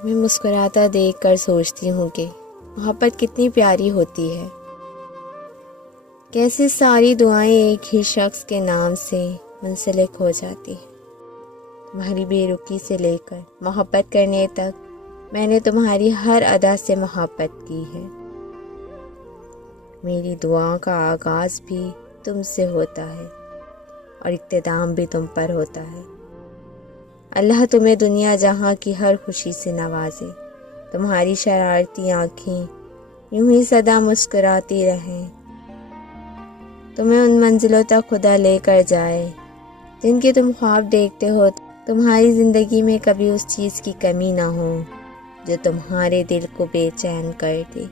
تمہیں مسکراتا دیکھ کر سوچتی ہوں کہ محبت کتنی پیاری ہوتی ہے، کیسے ساری دعائیں ایک ہی شخص کے نام سے منسلک ہو جاتی ہیں۔ تمہاری بے رخی سے لے کر محبت کرنے تک میں نے تمہاری ہر ادا سے محبت کی ہے۔ میری دعا کا آغاز بھی تم سے ہوتا ہے اور اختتام بھی تم پر ہوتا ہے۔ اللہ تمہیں دنیا جہاں کی ہر خوشی سے نوازے، تمہاری شرارتی آنکھیں یوں ہی سدا مسکراتی رہیں، تمہیں ان منزلوں تک خدا لے کر جائے جن کے تم خواب دیکھتے ہو، تمہاری زندگی میں کبھی اس چیز کی کمی نہ ہو جو تمہارے دل کو بے چین کر دے۔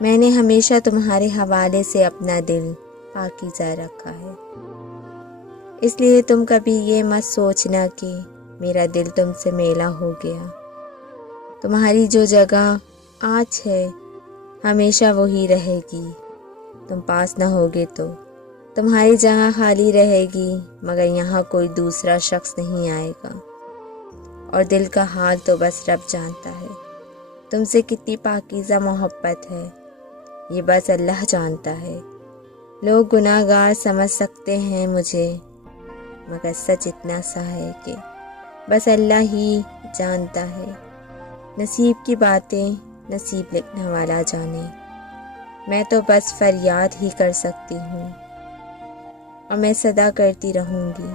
میں نے ہمیشہ تمہارے حوالے سے اپنا دل پاکیزہ رکھا ہے، اس لیے تم کبھی یہ مت سوچنا کہ میرا دل تم سے میلا ہو گیا۔ تمہاری جو جگہ آج ہے ہمیشہ وہی رہے گی۔ تم پاس نہ ہوگے تو تمہاری جگہ خالی رہے گی، مگر یہاں کوئی دوسرا شخص نہیں آئے گا، اور دل کا حال تو بس رب جانتا ہے۔ تم سے کتنی پاکیزہ محبت ہے یہ بس اللہ جانتا ہے۔ لوگ گناہ گار سمجھ سکتے ہیں مجھے، مگر سچ اتنا سا ہے کہ بس اللہ ہی جانتا ہے۔ نصیب کی باتیں نصیب لکھنے والا جانے، میں تو بس فریاد ہی کر سکتی ہوں، اور میں صدا کرتی رہوں گی۔